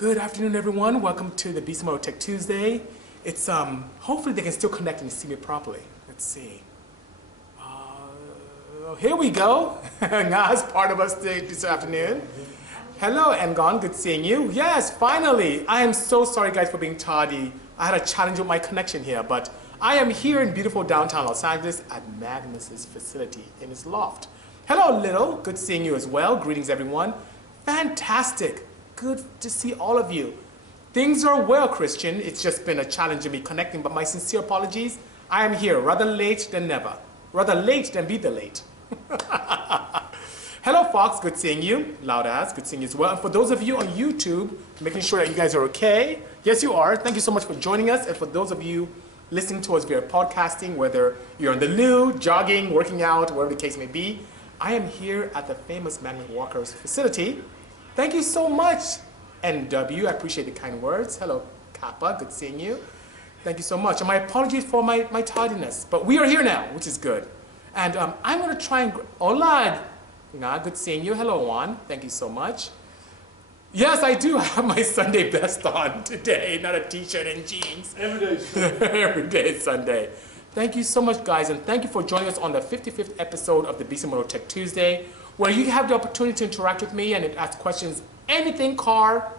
Good afternoon, everyone. Welcome to the Bisimoto Tech2sDay. It's hopefully they can still connect and see me properly. Let's see. Here we go. Nga's part of us this afternoon. Hello, Ngon. Good seeing you. Yes, finally. I am so sorry, guys, for being tardy. I had a challenge with my connection here, but I am here in beautiful downtown Los Angeles at Magnus's facility in his loft. Hello, Little. Good seeing you as well. Greetings, everyone. Fantastic. Good to see all of you. Things are well, Christian. It's just been a challenge of me connecting, but my sincere apologies. I am here, rather late than never. Rather late than be the late. Hello, Fox. Good seeing you. Loud ass. Good seeing you as well. And for those of you on YouTube, making sure that you guys are okay. Yes, you are. Thank you so much for joining us. And for those of you listening to us via podcasting, whether you're in the loo, jogging, working out, whatever the case may be, I am here at the famous Magnus Walker's facility. Thank you so much, NW. I appreciate the kind words. Hello, Kappa. Good seeing you. Thank you so much. And my apologies for my tardiness. But we are here now, which is good. And I'm going to try and... Hola. Good seeing you. Hello, Juan. Thank you so much. Yes, I do have my Sunday best on today, not a t-shirt and jeans. Every day is Sunday. Every day is Sunday. Thank you so much, guys, and thank you for joining us on the 55th episode of the Bisimoto Tech2sDay, where you have the opportunity to interact with me and ask questions, anything car,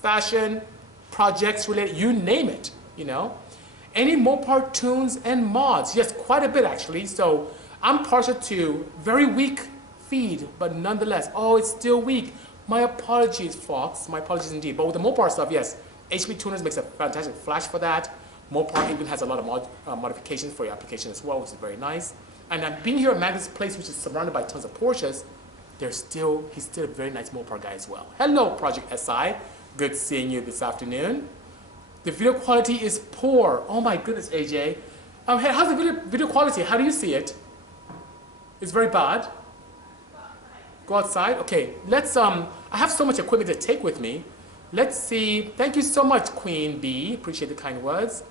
fashion, projects related, you name it, you know. Any Mopar tunes and mods, yes, quite a bit actually. So I'm partial to very weak feed, but nonetheless, oh, it's still weak. My apologies, Fox, my apologies indeed. But with the Mopar stuff, yes, HP Tuners makes a fantastic flash for that. Mopar even has a lot of modifications for your application as well, which is very nice. And I've been here at Magnus' place, which is surrounded by tons of Porsches. He's still a very nice Mopar guy as well. Hello, Project SI. Good seeing you this afternoon. The video quality is poor. Oh my goodness, AJ. Hey, how's the video quality? How do you see it? It's very bad. Go outside. Okay, let's. I have so much equipment to take with me. Let's see. Thank you so much, Queen B. Appreciate the kind words.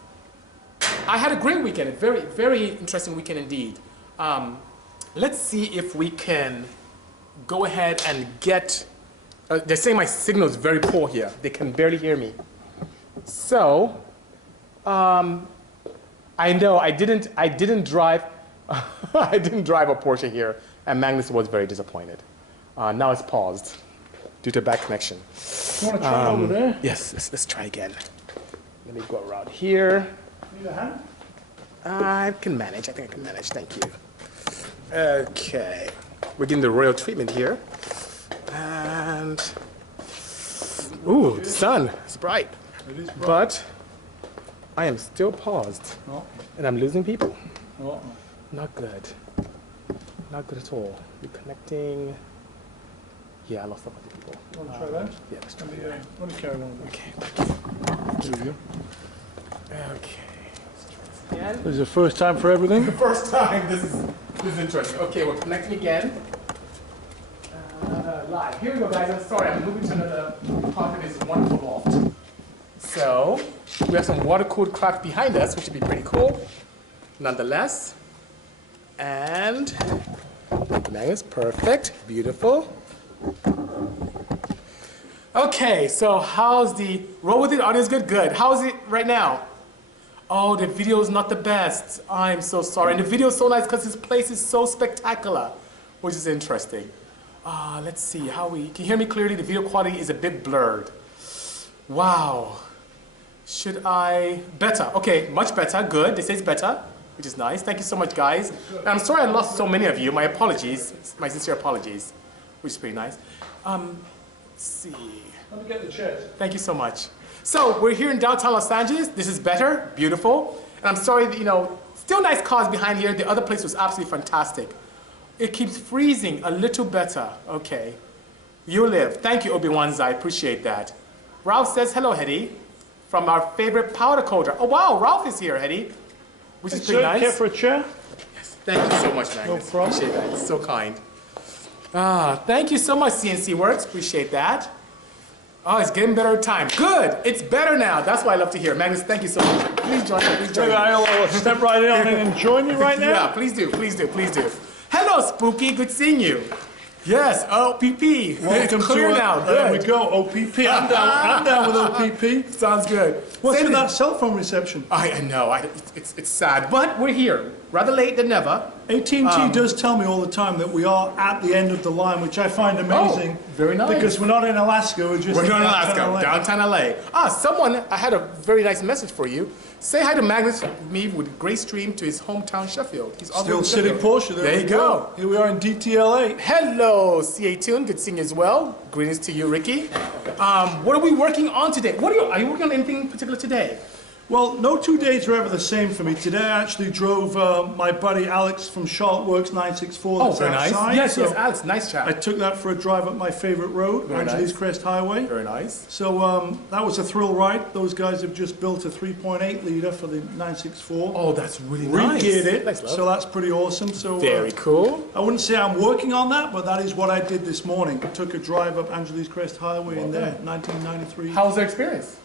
I had a great weekend. A very, very interesting weekend indeed. Let's see if we can go ahead and get. They're saying my signal is very poor here. They can barely hear me. So, I know I didn't drive. I didn't drive a Porsche here, and Magnus was very disappointed. Now it's paused due to bad connection. You want to try over there? Yes, let's try again. Let me go around here. Need a hand? I can manage. I think I can manage. Thank you. Okay. We're getting the royal treatment here. And, ooh, the sun is bright. It is bright. But I am still paused. No. And I'm losing people. No. Not good. Not good at all. Reconnecting. Yeah, I lost a bunch of people. You want to try that? Yeah, let's try Let that. me, let me carry one of them. Okay. There we go. Okay. Let's try this again. This is the first time for everything? The first time. This is interesting. Okay, we're connecting again. Live. Here we go, guys. I'm sorry. I'm moving to another part of this wonderful loft. So we have some water-cooled craft behind us, which would be pretty cool. Nonetheless. And Magnus, perfect, beautiful. Okay, so how's the roll with it? Audio is good? Good. How is it right now? Oh, the video is not the best. I'm so sorry. And the video is so nice because this place is so spectacular, which is interesting. Let's see how can you hear me clearly? The video quality is a bit blurred. Wow. Should I, better. Okay, much better, good. This is better, which is nice. Thank you so much, guys. And I'm sorry I lost so many of you. My apologies, my sincere apologies, which is pretty nice. Let's see. Let me get the chairs. Thank you so much. So we're here in downtown Los Angeles. This is better, beautiful. And I'm sorry that, still nice cars behind here. The other place was absolutely fantastic. It keeps freezing a little better. Okay. You live. Thank you, Obi-Wan Zai. Appreciate that. Ralph says, hello, Hetty, from our favorite powder coater. Oh, wow, Ralph is here, Hetty, which is pretty nice. Care for a chair? Yes. Thank you so much, Magnus. No problem. Appreciate that. It's so kind. Thank you so much, CNC Works. Appreciate that. Oh, it's getting better time. Good. It's better now. That's what I love to hear. Magnus, thank you so much. Please join me. Please join me. I'll step right in and join you right now. Yeah, please do. Please do. Please do. Hello, Spooky. Good seeing you. Yes, OPP. Welcome It's clear to now. There we Good. go, OPP. I'm down with OPP. Sounds good. What's Same with thing. that cell phone reception? I know. It's sad, but we're here. Rather late than never. AT&T does tell me all the time that we are at the end of the line, which I find amazing. Oh, very nice. Because we're not in Alaska, we're just We're not in downtown Alaska, LA. downtown LA. I had a very nice message for you. Say hi to Magnus, me with great stream to his hometown Sheffield. He's all Still in City Sheffield. Porsche, There you go. Here we are in DTLA. Hello, CA Tune. Good seeing you as well. Greetings to you, Ricky. What are we working on today? Are you working on anything in particular today? Well, no 2 days are ever the same for me. Today I actually drove my buddy Alex from Charlotte Works 964 that's very nice. outside. Yes, So yes, Alex, nice I chat. took that for a drive up my favorite road, Very Angeles nice. Crest Highway. Very nice. So that was a thrill ride. Those guys have just built a 3.8 litre for the 964. Oh, that's really nice. Re-geared it, Thanks, love. so that's pretty awesome. So Very cool. I wouldn't say I'm working on that, but that is what I did this morning. Took a drive up Angeles Crest Highway in there, 1993. How was the experience?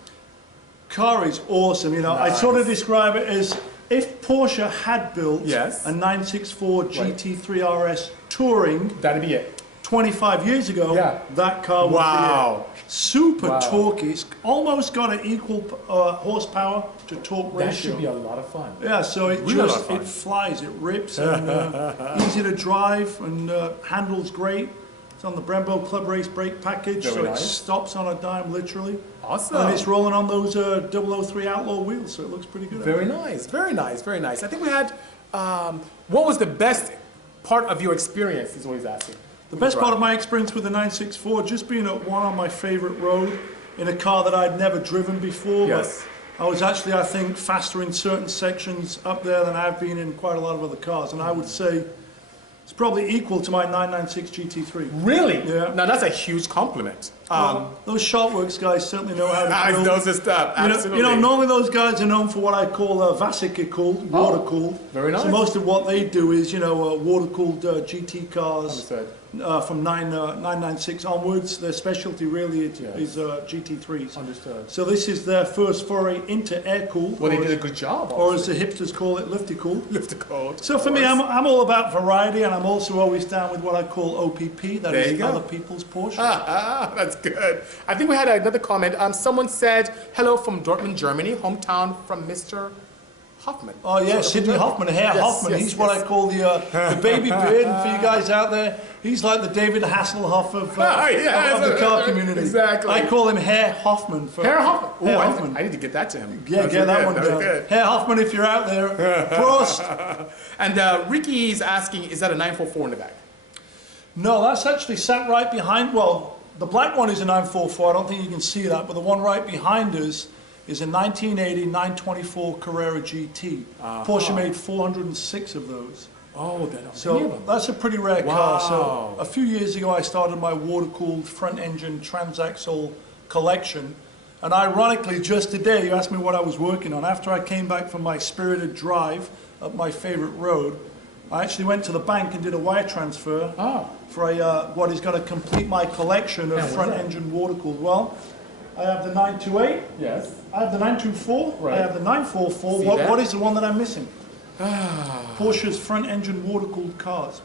Car is awesome. You know, I sort of describe it as if Porsche had built Yes. a 964 GT3 RS Touring That'd be it. 25 years ago, Yeah. that car would Wow. be it. Super Wow. torquey. It's almost got an equal horsepower to torque That ratio. should be a lot of fun. Yeah, so it Really a lot just of fun. it flies, it rips, and easy to drive, and handles great. It's on the Brembo Club Race brake package, Very so nice. it stops on a dime, literally. Awesome. And it's rolling on those 003 Outlaw wheels, so it looks pretty good. Very nice, very nice, very nice. I think we had, what was the best part of your experience, is what he's asking. The best part of my experience with the 964, just being at one on my favorite road in a car that I'd never driven before. Yes. But I was actually, I think, faster in certain sections up there than I've been in quite a lot of other cars. And I would say it's probably equal to my 996 GT3. Really? Yeah. Now that's a huge compliment. Well, those Shotworks guys certainly know how to I build. know the stuff, absolutely. You know, normally those guys are known for what I call Vasica cooled, water cooled. Very nice. So most of what they do is, water cooled GT cars. Understood. From 996 onwards. Their specialty really is GT3s. Understood. So this is their first foray into air cooled, Well, they did a good job. or as the hipsters call it, lifty cooled. Lift the code. So for me, I'm all about variety, and I'm also always down with what I call OPP, that There is you go. other people's Porsche. That's good. I think we had another comment. Someone said, hello from Dortmund, Germany, hometown from Mr. Hoffman. Oh yeah, Sidney Hoffman, Herr Yes, Hoffman. yes, He's what I call the baby beard. And for you guys out there, he's like the David Hasselhoff of the car community. Exactly. I call him Herr Hoffman. Herr Hoffman. Herr Ooh, Hoffman. I need to get that to him. Yeah, That's get that good. one That's down. good. Herr Hoffman, if you're out there, Prost. And Ricky's asking, is that a 944 in the back? No, that's actually sat right behind. Well, the black one is a 944. I don't think you can see that, but the one right behind us is a 1980 924 Carrera GT. Porsche made 406 of those. Oh, that many of So them. that's a pretty rare car. So Wow. a few years ago, I started my water-cooled front-engine transaxle collection. And ironically, just today, you asked me what I was working on. After I came back from my spirited drive up my favorite road, I actually went to the bank and did a wire transfer for what is going to complete my collection of what's front-engine water-cooled. Well, I have the 928, Yes. I have the 924, Right. I have the 944. See What, that? what is the one that I'm missing? Porsche's front-engine water-cooled cars.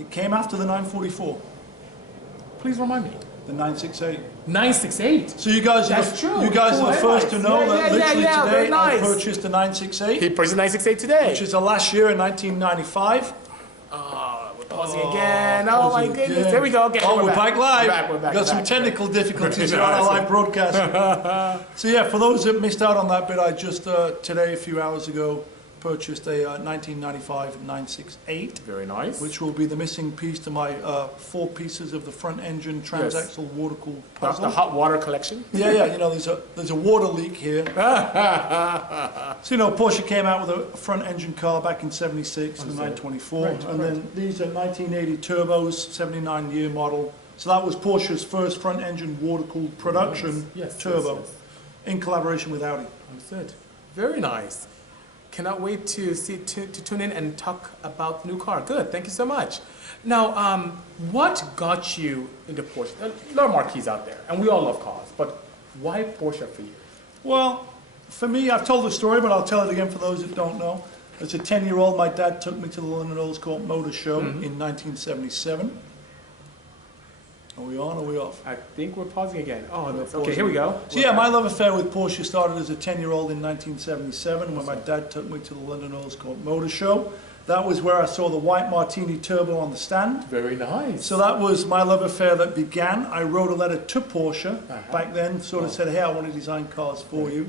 It came after the 944, Please remind me. the 968. 968. So you guys are That's the, true. you guys Cool are the first to headlights. know Yeah, that yeah, literally yeah, very today I nice. purchased the 968, He purchased a 968 today. which is the last year in 1995. We're pausing again. Oh my pausing goodness. again. There we go. Okay, Oh, we're back live. We're back. Got some back. technical difficulties Very here on our nice. live broadcast. So yeah, for those that missed out on that bit, I just today, a few hours ago, purchased a 1995 968. Very nice. Which will be the missing piece to my 4 pieces of the front engine transaxle water cooled the puzzle. hot water collection. Yeah, you know, there's a water leak here. So, Porsche came out with a front engine car back in 76, the 924. Right, and then these are 1980 turbos, 79 year model. So that was Porsche's first front engine water cooled production Yes, turbo yes. in collaboration with Audi. Understood. Very nice. Cannot wait to tune in and talk about the new car. Good, thank you so much. Now, what got you into Porsche? There are a lot of marquees out there, and we all love cars, but why Porsche for you? Well, for me, I've told the story, but I'll tell it again for those that don't know. As a 10-year-old, my dad took me to the London Automotive Motor Show in 1977. Are we on or are we off? I think we're pausing again. Oh, no. Okay, here we go. So yeah, my love affair with Porsche started as a 10-year-old in 1977 when my dad took me to the London Automotive Motor Show. That was where I saw the white Martini Turbo on the stand. Very nice. So that was my love affair that began. I wrote a letter to Porsche back then, sort of said, hey, I want to design cars for you.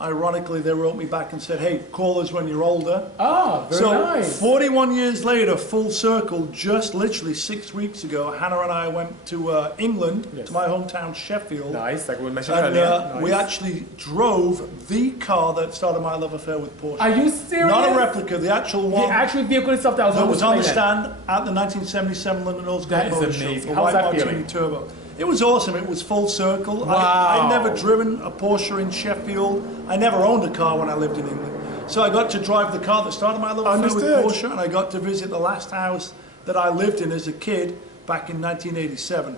Ironically, they wrote me back and said, hey, call us when you're older. Ah, very nice. So 41 years later, full circle, just literally 6 weeks ago, Hannah and I went to England, to my hometown, Sheffield. Nice, like we mentioned and, earlier. Nice. We actually drove the car that started my love affair with Porsche. Are you serious? Not a replica, the actual one. The actual vehicle itself that was on the stand at the 1977 London Automotive Motor Show. That is amazing. The How's white that Martini feeling? Turbo. It was awesome. It was full circle. Wow. I'd never driven a Porsche in Sheffield. I never owned a car when I lived in England. So I got to drive the car that started my love affair with Porsche, and I got to visit the last house that I lived in as a kid back in 1987.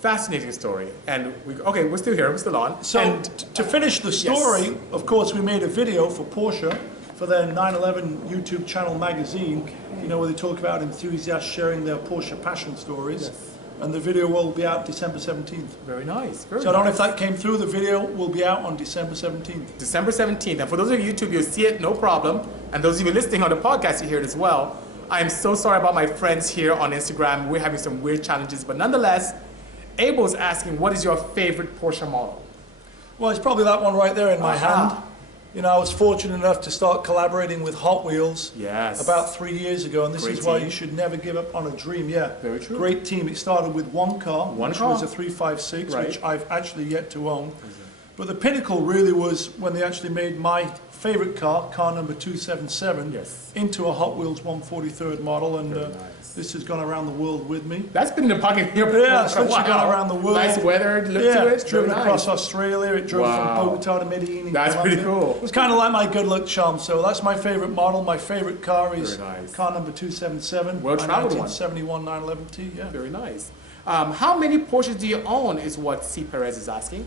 Fascinating story. And okay, we're still here. We're still on. So and, to finish the story, of course, we made a video for Porsche for their 9/11 YouTube channel magazine. You know, where they talk about enthusiasts sharing their Porsche passion stories. Yes. And the video will be out December 17th. Very nice. Very So I don't know if that came through. The video will be out on December 17th. December 17th. And for those of you on YouTube, you'll see it, no problem. And those of you listening on the podcast, you hear it as well. I am so sorry about my friends here on Instagram. We're having some weird challenges. But nonetheless, Abel's asking, what is your favorite Porsche model? Well, it's probably that one right there in my hand. You know, I was fortunate enough to start collaborating with Hot Wheels about 3 years ago, and this is why you should never give up on a dream. Yeah, very true. Great team. It started with one car, which was a 356, which I've actually yet to own. But the pinnacle really was when they actually made my favorite car number 277, into a Hot Wheels 143rd model, and this has gone around the world with me. That's been in the pocket here. Yeah, it's literally gone around the world. Nice weather look to it. It's driven across Australia. It drove from Bogota to Medellin. That's pretty cool. It's kind of like my good luck charm. So that's my favorite model. My favorite car is car number 277. Well-traveled one. 1971 911T. Yeah. Very nice. How many Porsches do you own? Is what C. Perez is asking.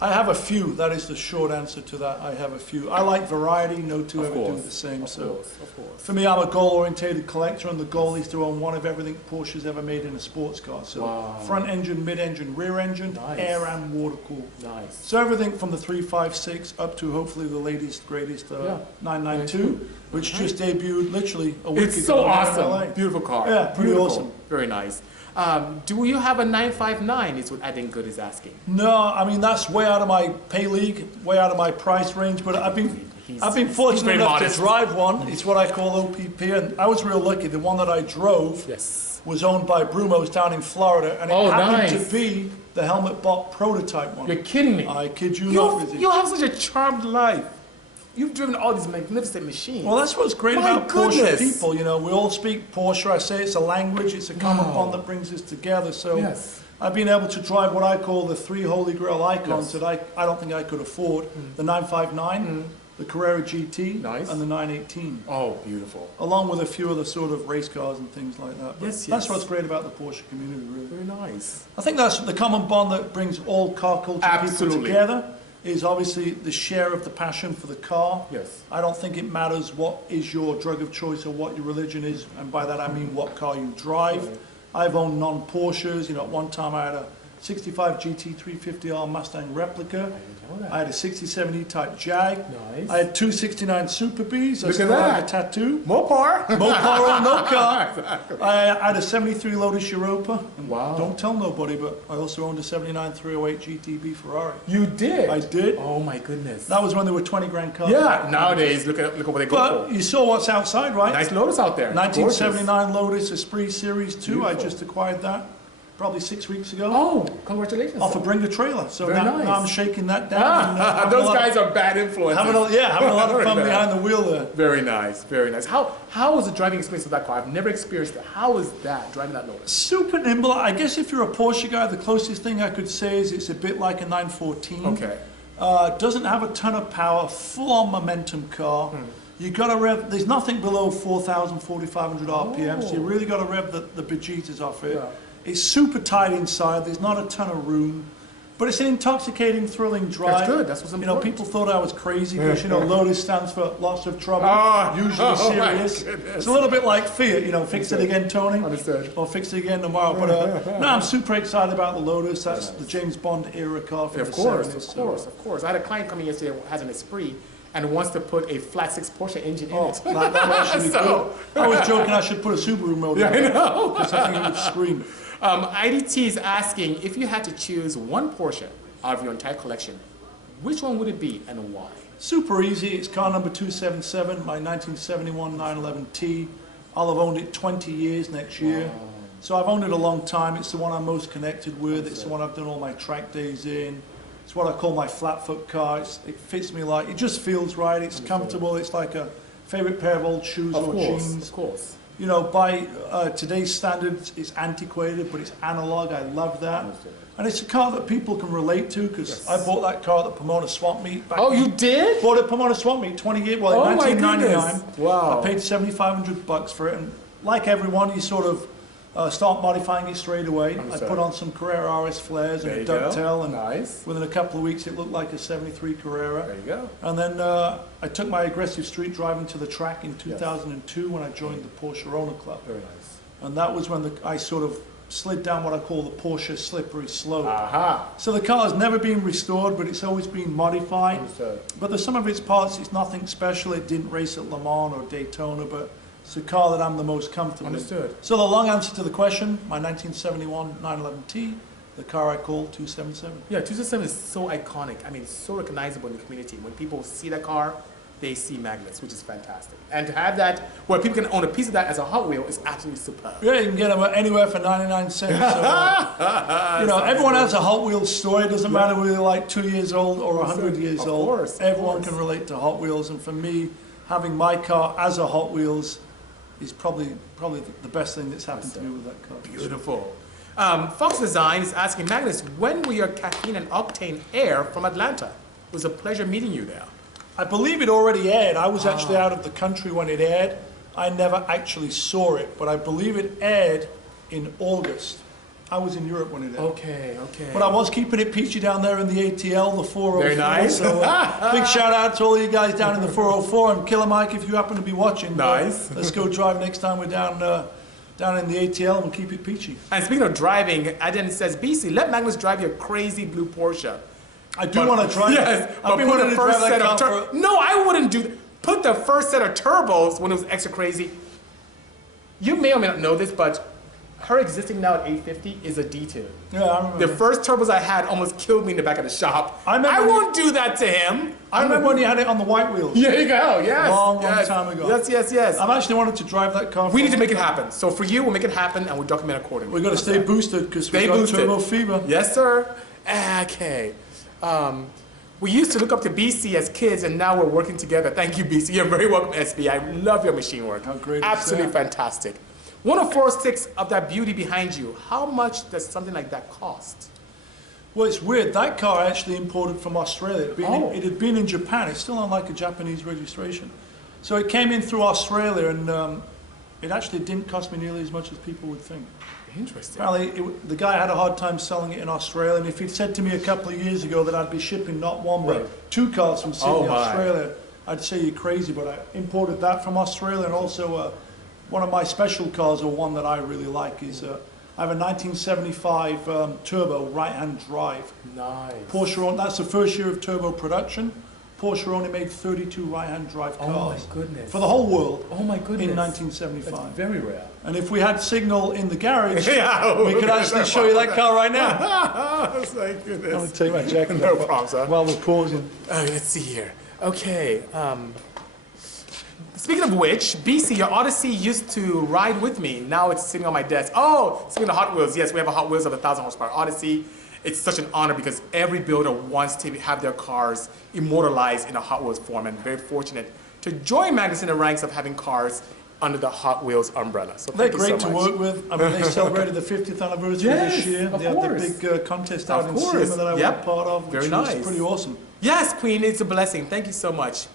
I have a few. That is the short answer to that. I have a few. I like variety. No two ever do the same. Of course. For me, I'm a goal-orientated collector, and the goal is to own one of everything Porsche's ever made in a sports car. So front engine, mid-engine, rear engine, air and water cooled. Nice. So everything from the 356 up to hopefully the latest, greatest 992, which just debuted literally a week ago. It's so awesome. In LA. Beautiful car. Yeah, pretty awesome. Very nice. Do you have a 959 is what Adin Good is asking. No, I mean, that's way out of my pay league, way out of my price range, but I've been fortunate enough to drive one. It's what I call OPP, and I was real lucky. The one that I drove was owned by Brumos down in Florida, and it happened to be the helmet bot prototype one. You're kidding me. I kid you not, Rizzy. You have such a charmed life. You've driven all these magnificent machines. Well, that's what's great about Porsche people. You know, we all speak Porsche. I say it's a language. It's a common bond that brings us together. So I've been able to drive what I call the three holy grail icons that I don't think I could afford. The 959, the Carrera GT, and the 918. Oh, beautiful. Along with a few other sort of race cars and things like that. But that's what's great about the Porsche community, really. Very nice. I think that's the common bond that brings all car culture people together. Is obviously the share of the passion for the car. I don't think it matters what is your drug of choice or what your religion is, and by that I mean what car you drive. I've owned non-Porsches. You know, at one time I had a 65 GT 350R Mustang replica. I had a 67 E-Type Jag. I had two 69 Super Bs. I still have a tattoo. Mopar. Mopar or no car. I had a 73 Lotus Europa. Don't tell nobody, but I also owned a 79 308 GTB Ferrari. You did? I did. Oh my goodness. That was when there were 20 grand cars. Yeah, nowadays, look at what they go for. But you saw what's outside, right? Nice Lotus out there. 1979 Lotus Esprit Series 2. I just acquired that probably 6 weeks ago. Oh, congratulations. Off a Bringer trailer. So now I'm shaking that down. And, those guys are bad influences. Having a lot of fun behind the wheel there. Very nice, very nice. How was the driving experience with that car? I've never experienced it. How was that, driving that Lotus? Super nimble. I guess if you're a Porsche guy, the closest thing I could say is it's a bit like a 914. Okay. Doesn't have a ton of power, full-on momentum car. You got to rev, there's nothing below 4,000, 4,500 RPM, so you really got to rev the bejesus off it. It's super tight inside, there's not a ton of room. But it's an intoxicating, thrilling drive. That's good. That's what's important. People thought I was crazy because, Lotus stands for lots of trouble, usually serious. It's a little bit like Fiat, fix it again, Tony. Understood. Or fix it again tomorrow. But no, I'm super excited about the Lotus. That's the James Bond era car from the 70s. Of course. I had a client come in yesterday who has an Esprit and wants to put a flat 6 Porsche engine in it. That would actually be good. I was joking I should put a Subaru motor in it. Because I think it would scream. IDT is asking, if you had to choose one Porsche out of your entire collection, which one would it be and why? Super easy. It's car number 277, my 1971 911T. I'll have owned it 20 years next year. Wow. So I've owned it a long time. It's the one I'm most connected with. It's the one I've done all my track days in. It's what I call my flat foot car. It fits me like, it just feels right. It's comfortable. It's like a favorite pair of old shoes or jeans. Of course. By today's standards, it's antiquated, but it's analog. I love that. And it's a car that people can relate to because I bought that car at the Pomona Swap Meet. You did? Bought it at Pomona Swap Meet 20 years, in 1999. Wow. I paid $7,500 for it. And like everyone, you sort of start modifying it straight away. I put on some Carrera RS flares and a dovetail, and within a couple of weeks it looked like a 73 Carrera. There you go. And then I took my aggressive street driving to the track in 2002 when I joined the Porsche Owner Club. Very nice. And that was when I sort of slid down what I call the Porsche slippery slope. So the car has never been restored, but it's always been modified. But there's some of its parts, it's nothing special. It didn't race at Le Mans or Daytona, but it's a car that I'm the most comfortable with. So the long answer to the question, my 1971 911T, the car I call 277. Yeah, 277 is so iconic. I mean, it's so recognizable in the community. When people see that car, they see Magnus, which is fantastic. And to have that, where people can own a piece of that as a Hot Wheel is absolutely superb. Yeah, you can get them anywhere for 99 cents. So, everyone has a Hot Wheels story. It doesn't matter whether you're like 2 years old or 100 years old. Everyone can relate to Hot Wheels. And for me, having my car as a Hot Wheels is probably the best thing that's happened to me with that car. Beautiful. Fox Design is asking, Magnus, when will your caffeine and octane air from Atlanta? It was a pleasure meeting you there. I believe it already aired. I was actually out of the country when it aired. I never actually saw it, but I believe it aired in August. I was in Europe when it aired. Okay. But I was keeping it peachy down there in the ATL, the 404. Very nice. So big shout out to all you guys down in the 404. And Killer Mike, if you happen to be watching, nice. Let's go drive next time we're down in the ATL and we'll keep it peachy. And speaking of driving, Aden says, Bisi, let Magnus drive your crazy blue Porsche. I do want to try it. Yes, I've been wanting to drive that car for... No, I wouldn't do that. Put the first set of turbos when it was extra crazy. You may or may not know this, but her existing now at 850 is a D2. Yeah, I remember. The first turbos I had almost killed me in the back of the shop. I won't do that to him. I remember when you had it on the white wheels. There you go, yes. Long time ago. Yes. I've actually wanted to drive that car. We need to make it happen. So for you, we'll make it happen and we'll document accordingly. We've got to stay boosted because we've got turbo fever. Yes, sir. Okay. We used to look up to Bisi as kids, and now we're working together. Thank you, Bisi. You're very welcome, SB. I love your machine work. How great Absolutely is that? fantastic. 104.6 of that beauty behind you. How much does something like that cost? Well, it's weird. That car I actually imported from Australia. It had been in Japan. It's still on like a Japanese registration. So it came in through Australia, and it actually didn't cost me nearly as much as people would think. Interesting. Apparently, the guy had a hard time selling it in Australia, and if he'd said to me a couple of years ago that I'd be shipping not one but two cars from Sydney, Australia, I'd say you're crazy. But I imported that from Australia, and also one of my special cars, or one that I really like, is I have a 1975 turbo right-hand drive. Nice. Porsche. That's the first year of turbo production. Porsche only made 32 right-hand drive cars. Oh my goodness. For the whole world. Oh my goodness. In 1975. That's very rare. And if we had signal in the garage, we could actually show you that car right now. Thank goodness. I'm going to take my jacket No off problem, sir. while we're pausing. Let's see here. Okay. Speaking of which, Bisi, your Odyssey used to ride with me. Now it's sitting on my desk. Oh, speaking of Hot Wheels, yes, we have a Hot Wheels of 1,000 horsepower Odyssey. It's such an honor because every builder wants to have their cars immortalized in a Hot Wheels form, and very fortunate to join Magnus in the ranks of having cars under the Hot Wheels umbrella. So they're great to work with. I mean, they celebrated the 50th anniversary this year. They had the big contest out in SEMA that I was part of, which was pretty awesome. Yes, Queen, it's a blessing. Thank you so much.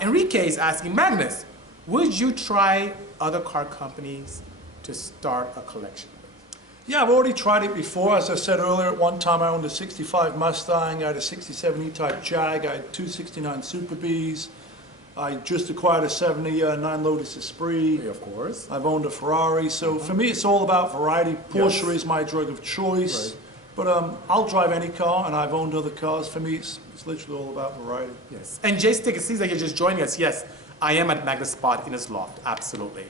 Enrique is asking, Magnus, would you try other car companies to start a collection? Yeah, I've already tried it before. As I said earlier, at one time I owned a 65 Mustang, I had a 67 E-Type Jag, I had two 69 Super Bs. I just acquired a 79 Lotus Esprit. Yeah, of course. I've owned a Ferrari. So for me, it's all about variety. Porsche is my drug of choice. Right. But I'll drive any car, and I've owned other cars. For me, it's literally all about variety. Yes. And Jay Stick, it seems like you're just joining us. Yes, I am at Magnus Spot in his loft. Absolutely.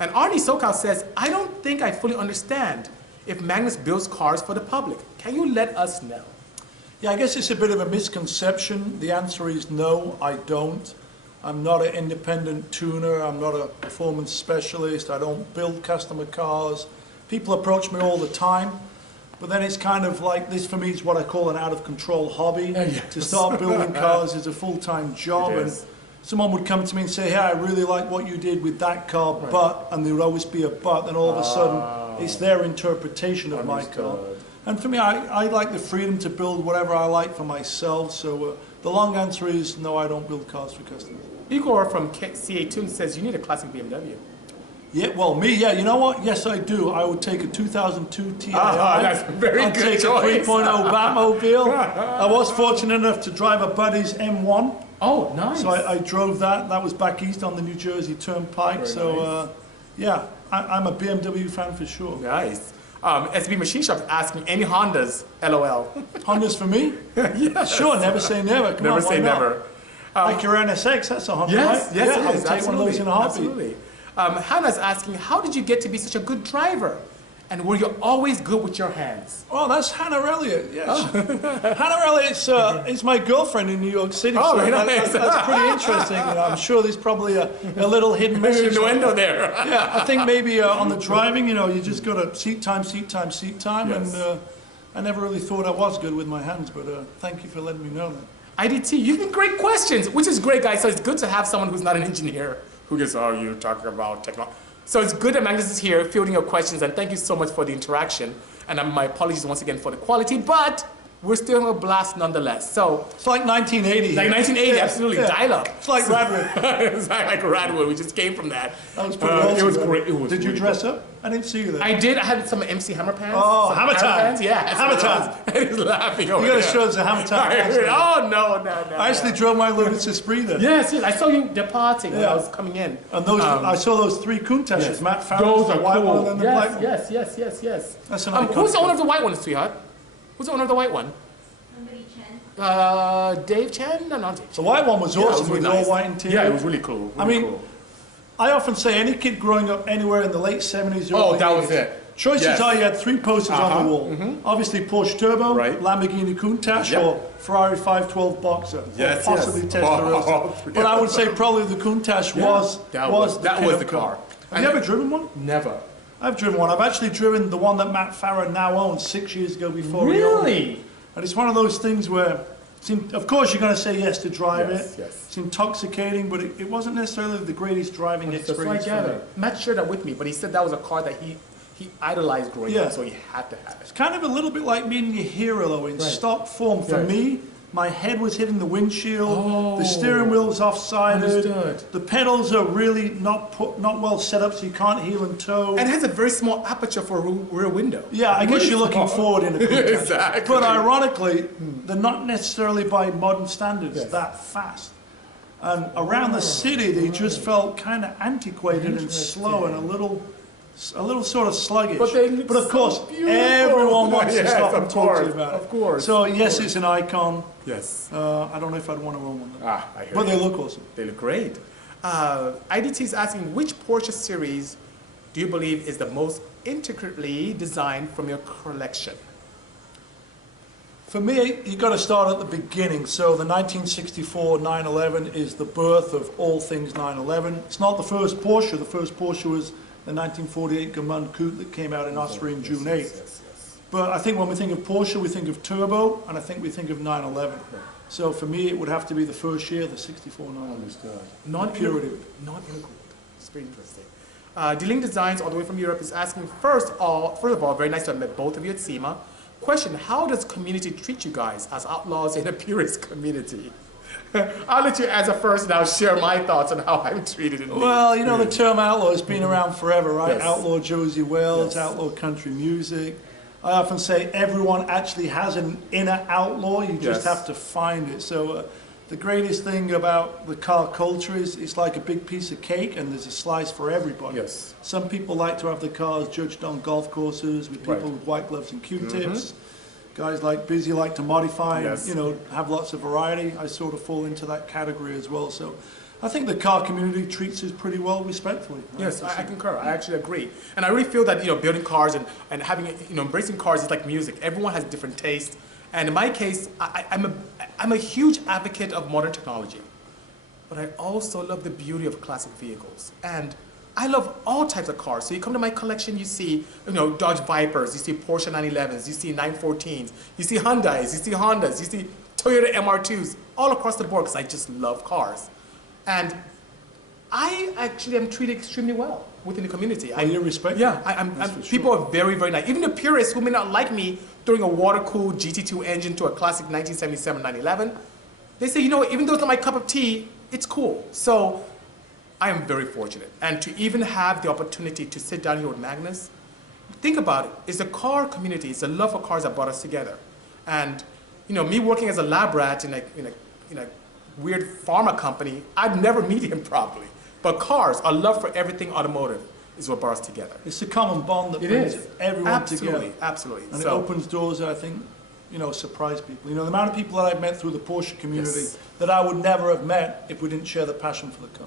And Arnie SoCal says, I don't think I fully understand if Magnus builds cars for the public. Can you let us know? Yeah, I guess it's a bit of a misconception. The answer is no, I don't. I'm not an independent tuner. I'm not a performance specialist. I don't build customer cars. People approach me all the time. But then it's kind of like, this for me is what I call an out-of-control hobby. Yes. To start building cars is a full-time job. And someone would come to me and say, hey, I really like what you did with that car, but, and there would always be a but, and all of a sudden it's their interpretation of my car. And for me, I like the freedom to build whatever I like for myself. So the long answer is no, I don't build cars for customers. Igor from CA Tune says, you need a classic BMW. Yeah, well, me, yeah, you know what? Yes, I do. I would take a 2002 Ti. That's a very I'd good take choice. a 3.0 Batmobile. I was fortunate enough to drive a buddy's M1. Oh, nice. So I drove that. That was back east on the New Jersey Turnpike. Very nice. Yeah, I'm a BMW fan for sure. Nice. SB Machine Shop is asking, any Hondas? LOL. Hondas for me? Yes. Sure, never say never. Come Never on, say why not? never. Like your NSX, that's a Honda, Yes, right? yes, yeah, it I'll is. take one of those in a heartbeat. Absolutely. Hannah's asking, how did you get to be such a good driver? And were you always good with your hands? Oh, that's Hannah Elliott. Yes. Hannah Elliott is my girlfriend in New York City. Oh, so very nice. that's pretty interesting. You know, I'm sure there's probably a little hidden There's message. an innuendo there. Yeah, I think maybe on the driving, you know, you just got to seat time. Yes. And I never really thought I was good with my hands, but thank you for letting me know that. IDT, you get great questions, which is great, guys. So it's good to have someone who's not an engineer who gets, oh, you're talking about technology. So it's good that Magnus is here fielding your questions, and thank you so much for the interaction. And my apologies once again for the quality, but we're still having a blast nonetheless. So It's like 1980. like 1980, Yeah, absolutely, yeah. dial up. It's like Radwood. It's like Radwood. We just came from that. That was pretty awesome. It was man. great. It was Did you really dress cool. up? I didn't see you there. I did. I had some MC Hammer pants. Oh, some Hammer time. pants. Yeah, Hammer time. And he's laughing over You got to there. show us a Hammer time. Oh no. I actually drove my Lotus Esprit there. Yes. I saw you departing when I was coming in. And those, I saw those three Countashes, Yes. Matt Farrell's, Those the are white cool. one and the black one. Yes. That's an Who's the iconic owner of the white one, sweetheart? Who's the owner of the white one? Somebody Chen. Dave Chen? No, not Dave The Chen. white one was Yeah, it awesome was with really nice. all white interior. Yeah, it was really cool. I mean, I often say any kid growing up anywhere in the late 70s or Oh, early that was 80s, it. Choices Yes. are you had three posters on the wall. Obviously Porsche Turbo, Right. Lamborghini Countach, Yep. or Ferrari 512 Boxer, Yes, or possibly yes. Testarossa. Oh, But I would say probably the Countach was that was the the pin-up car. Have you ever driven one? Never. I've driven one. I've actually driven the one that Matt Farah now owns 6 years ago before he owned it. Really? And it's one of those things where, of course you're going to say yes to drive Yes, it. yes. It's intoxicating, but it wasn't necessarily the greatest driving That's what I experience for me. gather. Matt shared that with me, but he said that was a car that he idolized growing Yeah. up, so he had to have it. It's kind of a little bit like meeting your hero though, in Right. stock form. For Right. me, my head was hitting the windshield, Oh. the steering wheel was offsided, Understood. the pedals are really not well set up so you can't heel and toe. And it has a very small aperture for a rear window. Yeah, I guess Really you're looking small. forward in a Countach. Exactly. But ironically, they're not necessarily by modern standards Yes. that fast. And around the city, they just felt kind of antiquated and slow and a little sort of sluggish. But they look of course, so beautiful. everyone wants to Yes, stop and of talk to course, you about it. of course, So of yes, course. it's an icon. Yes. I don't know if I'd want to own one, though. I hear But they you. look awesome. They look great. IDT is asking, which Porsche series do you believe is the most intricately designed from your collection? For me, you got to start at the beginning. So the 1964 911 is the birth of all things 911. It's not the first Porsche. The first Porsche was the 1948 Gamund Coupe that came out in Austria in June 8th. Yes. But I think when we think of Porsche, we think of turbo, and I think we think of 911. So for me, it would have to be the first year, the 64 911. Purity. Non-intercooled. It's very interesting. Dealing Designs, all the way from Europe, is asking, first of all, very nice to have met both of you at SEMA. Question, how does community treat you guys as outlaws in a purist community? I'll let you answer first, and I'll share my thoughts on how I'm treated. Well, you know, the term outlaw has been around forever, right? Yes. Outlaw Josie Wells, Yes. outlaw country music. I often say everyone actually has an inner outlaw. You just Yes. have to find it. So the greatest thing about the car culture is it's like a big piece of cake, and there's a slice for everybody. Yes. Some people like to have their cars judged on golf courses with people Right. with white gloves and Q-tips. Guys like Bisi like to modify Yes. and, you know, have lots of variety. I sort of fall into that category as well. So I think the car community treats us pretty well, respectfully. Yes, I concur. I actually agree. And I really feel that, building cars and having, embracing cars is like music. Everyone has different tastes. And in my case, I'm a huge advocate of modern technology. But I also love the beauty of classic vehicles. And I love all types of cars. So you come to my collection, you see, Dodge Vipers, you see Porsche 911s, you see 914s, you see Hyundais, you see Hondas, you see Toyota MR2s, all across the board because I just love cars. And I actually am treated extremely well within the community. Well, you're respected. Yeah, That's for sure. people are very, very nice. Even the purists who may not like me throwing a water-cooled GT2 engine to a classic 1977 911, they say, even though it's not my cup of tea, it's cool. So I am very fortunate. And to even have the opportunity to sit down here with Magnus, think about it. It's the car community, it's the love for cars that brought us together. And me working as a lab rat in a weird pharma company, I'd never meet him probably. But cars, a love for everything automotive is what brought us together. It's a common bond that It brings is. everyone Absolutely, together. absolutely. And it So- opens doors that I think, surprise people. The amount of people that I've met through the Porsche community Yes. that I would never have met if we didn't share the passion for the car.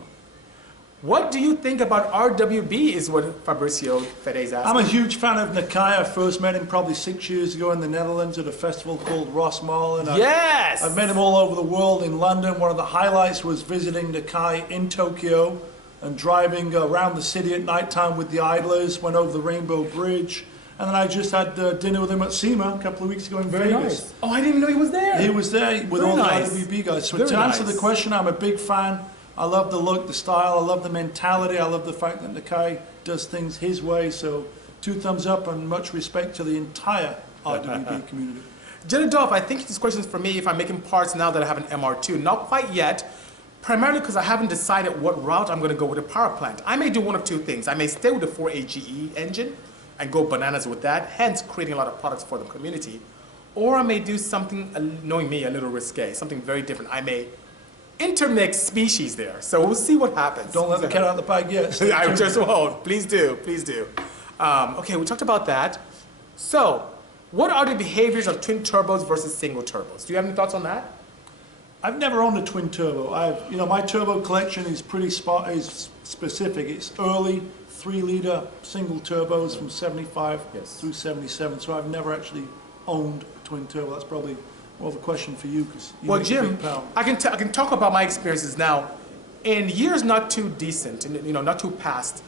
What do you think about RWB is what Fabrizio Fede's asking. I'm a huge fan of Nakai. I first met him probably 6 years ago in the Netherlands at a festival called Rosmal. And Yes! I've met him all over the world. In London, one of the highlights was visiting Nakai in Tokyo and driving around the city at nighttime with the idlers, went over the Rainbow Bridge. And then I just had dinner with him at SEMA a couple of weeks ago in Very Vegas. nice. Oh, I didn't even know he was there. He was there with Very all nice. the IWB guys. So Very to answer nice. the question, I'm a big fan. I love the look, the style, I love the mentality, I love the fact that Nakai does things his way. So 2 thumbs up and much respect to the entire RWB community. Jenna Dolph, I think this question is for me if I'm making parts now that I have an MR2. Not quite yet, primarily because I haven't decided what route I'm going to go with the power plant. I may do one of 2 things. I may stay with the 4AGE engine and go bananas with that, hence creating a lot of products for the community. Or I may do something, knowing me, a little risque, something very different. I may intermix species there. So we'll see what happens. Don't let the cat out of the bag yet. Stay I tuned. just won't. Please do. Please do. Okay, we talked about that. So, what are the behaviors of twin turbos versus single turbos? Do you have any thoughts on that? I've never owned a twin turbo. My turbo collection is pretty is specific. It's early 3-liter single turbos from 75 Yes. through 77. So I've never actually owned a twin turbo. That's probably more of a question for you because you Well, make a Jim, big pound. I can talk about my experiences now. In years not too decent, not too past,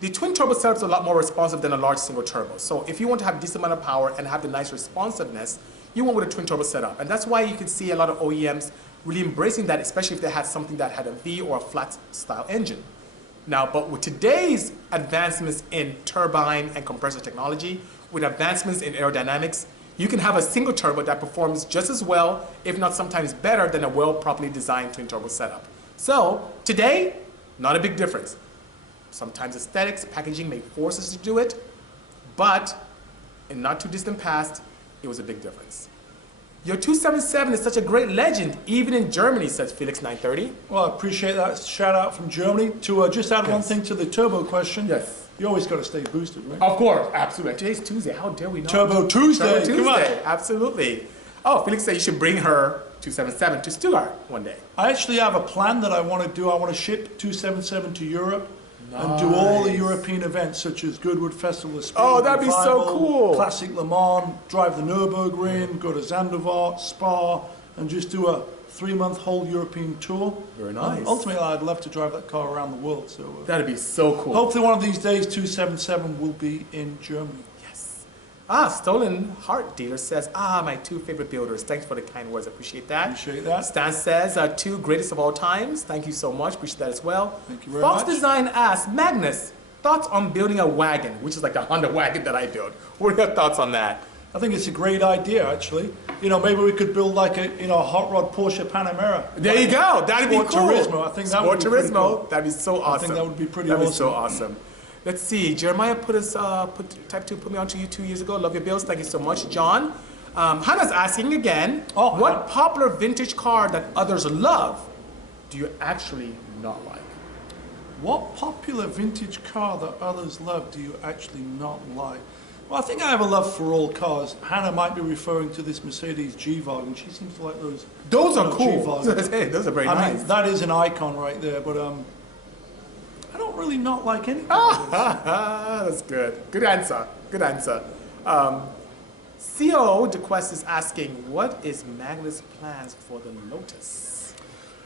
the twin turbo setup is a lot more responsive than a large single turbo. So if you want to have decent amount of power and have the nice responsiveness, you want with a twin turbo setup. And that's why you can see a lot of OEMs really embracing that, especially if they had something that had a V or a flat style engine. Now, but with today's advancements in turbine and compressor technology, with advancements in aerodynamics, you can have a single turbo that performs just as well, if not sometimes better, than a well properly designed twin turbo setup. So today, not a big difference. Sometimes aesthetics, packaging may force us to do it, but in not too distant past, it was a big difference. Your 277 is such a great legend, even in Germany, says Felix930. Well, I appreciate that shout out from Germany. To just add one Yes. thing to the turbo question. Yes. You always got to stay boosted, right? Of course, absolutely. Today's Tuesday. How dare we not? Turbo Tuesday. Turbo Come on. Tuesday. Absolutely. Oh, Felix said you should bring her 277 to Stuttgart one day. I actually have a plan that I want to do. I want to ship 277 to Europe and do all the Nice. European events such as Goodwood Festival of Spring. Oh, that'd be so Revival, cool. Classic Le Mans, drive the Nürburgring, go to Zandvoort, Spa, and just do a 3-month whole European tour. Very nice. Ultimately, I'd love to drive that car around the world. So That'd be so cool. hopefully one of these days 277 will be in Germany. Yes. Stolen Heart Dealer says, my 2 favorite builders. Thanks for the kind words. Appreciate that. Appreciate that. Stan says, 2 greatest of all times. Thank you so much. Appreciate that as well. Thank you very Fox much. Design asks, Magnus, thoughts on building a wagon, which is like the Honda wagon that I built. What are your thoughts on that? I think it's a great idea, actually. You know, maybe we could build like a, you know, a hot rod Porsche Panamera. There you go. That'd be cool. Turismo. I think that would be pretty cool. That'd be so awesome. I think that would be pretty That'd awesome. be so awesome. Let's see. Jeremiah Type 2 put me onto you 2 years ago. Love your bills. Thank you so much, John. Hannah's asking again, what popular vintage car that others love do you actually not like? What popular vintage car that others love do you actually not like? Well, I think I have a love for all cars. Hannah might be referring to this Mercedes G-Wagon. She seems to like those. Those are cool. G-Wagons. Hey, those are very I nice. mean, that is an icon right there, but I don't really not like any. That's good. Good answer. Good answer. CO DeQuest is asking, what is Magnus' plans for the Lotus?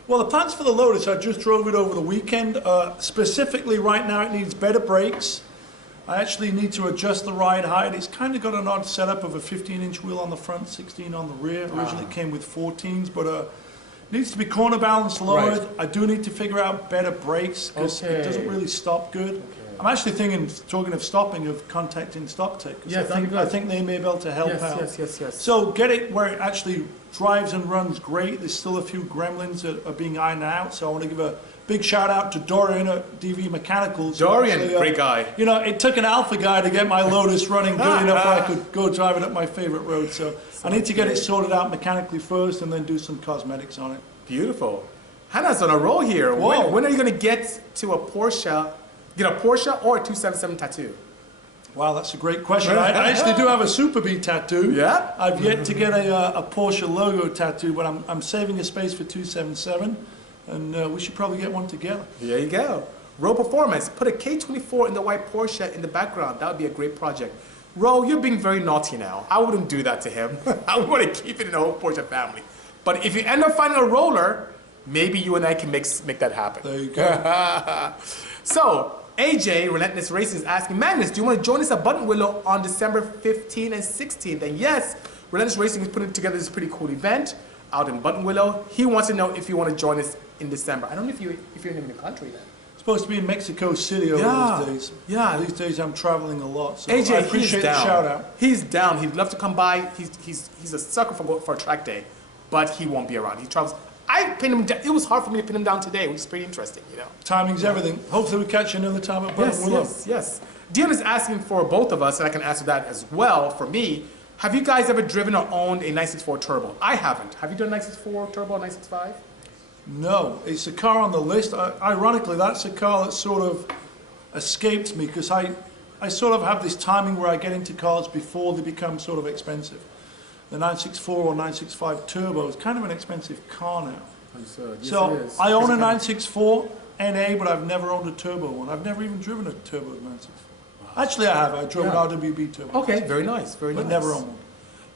Well, the plans for the Lotus, I just drove it over the weekend. Specifically, right now, it needs better brakes. I actually need to adjust the ride height. It's kind of got an odd setup of a 15-inch wheel on the front, 16 on the rear. Originally it came with 14s, but needs to be corner balance lowered. Right. I do need to figure out better brakes because it doesn't really stop good. Okay. I'm actually thinking, talking of stopping, of contacting StopTech. Yes, I think they may be able to help out. Yes. So get it where it actually drives and runs great. There's still a few gremlins that are being ironed out. So I want to give a big shout out to Dorian at DV Mechanicals. Dorian, actually, great guy. You know, it took an alpha guy to get my Lotus running good enough where I could go drive it up my favorite road. So I need to get it sorted out mechanically first and then do some cosmetics on it. Beautiful. Hannah's on a roll here. When are you going to get to a Porsche? Get a Porsche or a 277 tattoo? Wow, that's a great question. I actually do have a Super B tattoo. Yeah? I've yet to get a Porsche logo tattoo, but I'm saving a space for 277, and we should probably get one together. There you go. Row Performance, put a K24 in the white Porsche in the background. That would be a great project. Ro, you're being very naughty now. I wouldn't do that to him. I would want to keep it in the whole Porsche family. But if you end up finding a roller, maybe you and I can make that happen. There you go. So, AJ, Relentless Racing, is asking, Magnus, do you want to join us at Button Willow on December 15th and 16th? And yes, Relentless Racing is putting together this pretty cool event out in Button Willow. He wants to know if you want to join us in December. I don't know if you're even in the country then. Supposed to be in Mexico City over these days. Yeah. These days I'm traveling a lot, so AJ, I appreciate the shout out. He's down. He'd love to come by. He's a sucker for a track day, but he won't be around. He travels. I pinned him down. It was hard for me to pin him down today, which is pretty interesting, you know. Timing's everything. Hopefully we catch you another time at Button Willow. Yes. Dion is asking for both of us, and I can answer that as well. For me, have you guys ever driven or owned a 964 Turbo? I haven't. Have you done a 964 Turbo or 965? No, it's a car on the list. Ironically, that's a car that sort of escaped me because I sort of have this timing where I get into cars before they become sort of expensive. The 964 or 965 Turbo is kind of an expensive car now. Yes, so I own a 964 NA, but I've never owned a Turbo one. I've never even driven a Turbo 964. Actually, I have. I drove an RWB Turbo. Okay, very nice, but never owned one.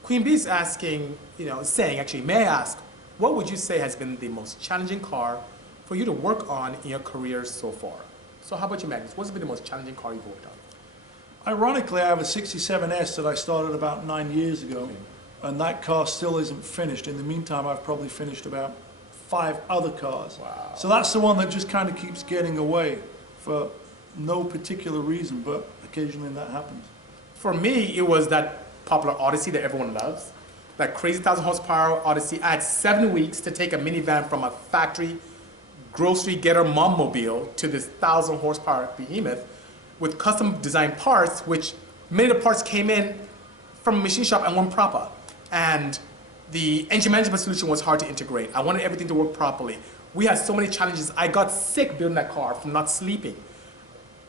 Queen Bee is asking, saying actually, may I ask, what would you say has been the most challenging car for you to work on in your career so far? So how about you, Magnus? What's been the most challenging car you've worked on? Ironically, I have a 67S that I started about 9 years ago, and that car still isn't finished. In the meantime, I've probably finished about 5 other cars. Wow. So that's the one that just kind of keeps getting away for no particular reason, but occasionally that happens. For me, it was that popular Odyssey that everyone loves. That crazy 1,000 horsepower Odyssey. I had 7 weeks to take a minivan from a factory grocery getter mom mobile to this 1,000 horsepower behemoth with custom designed parts, which many of the parts came in from a machine shop and weren't proper. And the engine management solution was hard to integrate. I wanted everything to work properly. We had so many challenges. I got sick building that car from not sleeping.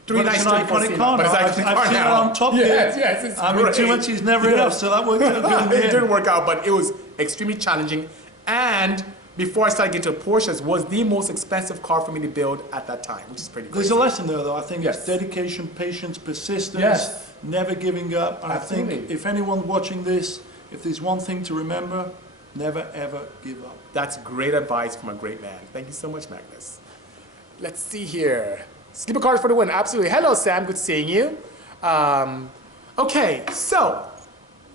But it's an iconic car now. I've seen it on top here. Yes, it's I mean, too much is never enough, so that worked out good in the It end. didn't work out, but it was extremely challenging. And before I started getting into Porsches, was the most expensive car for me to build at that time, which is pretty crazy. There's a lesson there, though. I think it's dedication, patience, persistence, never giving up. And Absolutely. I think if anyone's watching this, if there's one thing to remember, never ever give up. That's great advice from a great man. Thank you so much, Magnus. Let's see here. Sleeper cars for the win, absolutely. Hello, Sam, good seeing you. Okay, so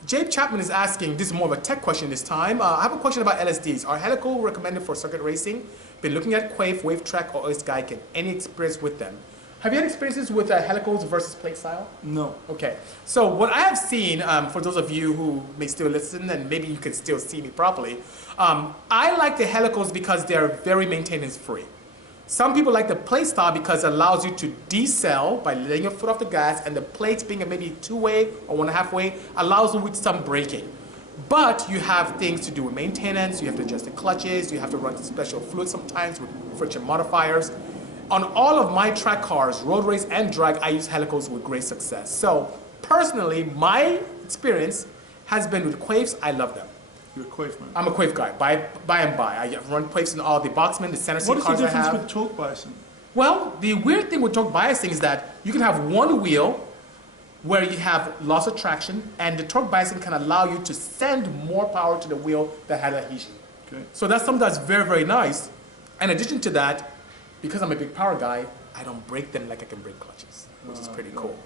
Jabe Chapman is asking, this is more of a tech question this time. I have a question about LSDs. Are helical recommended for circuit racing? Been looking at Quaife, Wave Track, or Sky. Any experience with them? Have you had experiences with helicals versus plate style? No. Okay, so what I have seen, for those of you who may still listen and maybe you can still see me properly, I like the helicals because they're very maintenance free. Some people like the plate style because it allows you to decel by laying your foot off the gas, and the plates being a maybe 2-way or 1.5 way allows you with some braking. But you have things to do with maintenance, you have to adjust the clutches, you have to run special fluids sometimes with friction modifiers. On all of my track cars, road race and drag, I use helicals with great success. So personally, my experience has been with Quaves. I love them. You're a Quave man. I'm a Quave guy, by and by. I run Quaves in all the Boxman, the center seat What is the cars I difference have. with torque biasing? Well, the weird thing with torque biasing is that you can have one wheel where you have loss of traction, and the torque biasing can allow you to send more power to the wheel that has adhesion. Okay. So that's something that's very, very nice. In addition to that, because I'm a big power guy, I don't break them like I can break clutches, which is pretty cool.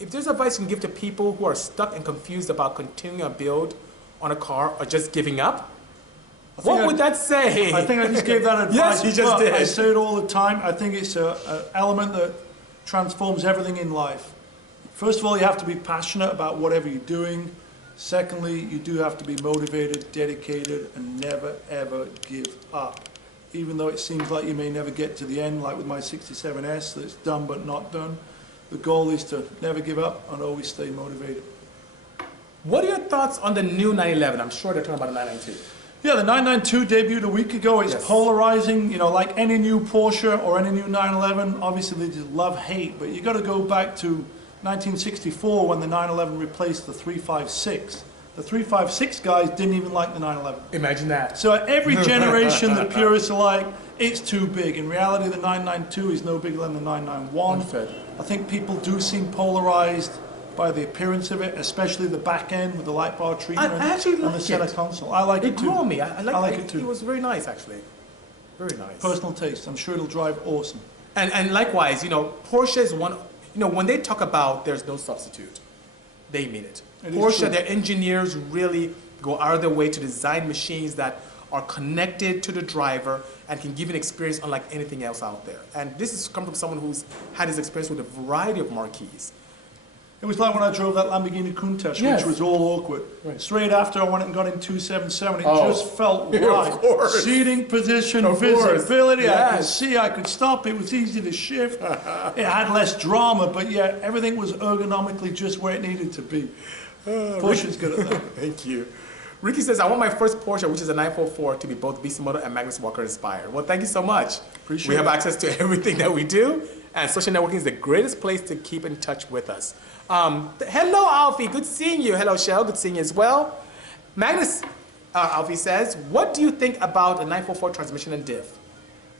If there's advice you can give to people who are stuck and confused about continuing a build on a car or just giving up, what would that say? I think I just gave that advice. Yes, you just did. I say it all the time. I think it's an element that transforms everything in life. First of all, you have to be passionate about whatever you're doing. Secondly, you do have to be motivated, dedicated, and never, ever give up. Even though it seems like you may never get to the end, like with my 67S, that's done but not done. The goal is to never give up and always stay motivated. What are your thoughts on the new 911? I'm sure they're talking about the 992. Yeah, the 992 debuted a week ago. It's polarizing, you know, like any new Porsche or any new 911. Obviously, they just love-hate, but you got to go back to 1964 when the 911 replaced the 356. The 356 guys didn't even like the 911. Imagine that. So at every generation, the purists are like, it's too big. In reality, the 992 is no bigger than the 991. Unfair. I think people do seem polarized by the appearance of it, especially the back end with the light bar treatment I actually and like the center it. console. I like it It too. grew on me. I like it too. It was very nice, actually. Very nice. Personal taste. I'm sure it'll drive awesome. And likewise, you know, Porsche is one, you know, when they talk about there's no substitute, they mean it. It is Porsche, true. their engineers really go out of their way to design machines that are connected to the driver and can give an experience unlike anything else out there. And this is come from someone who's had this experience with a variety of marquees. It was like when I drove that Lamborghini Countach, Yes. which was all awkward. Right. Straight after I went and got in 277, it Oh. just felt Of right. course. Seating position, Of course. visibility, I could Yes. see, I could stop, it was easy to shift. It had less drama, but yeah, everything was ergonomically just where it needed to be. Porsche's good at that. Thank you. Ricky says, I want my first Porsche, which is a 944, to be both Bisimoto and Magnus Walker inspired. Well, thank you so much. Appreciate we have it. access to everything that we do, and social networking is the greatest place to keep in touch with us. Hello, Alfie. Good seeing you. Hello, Shell. Good seeing you as well. Magnus, Alfie says, what do you think about a 944 transmission and diff?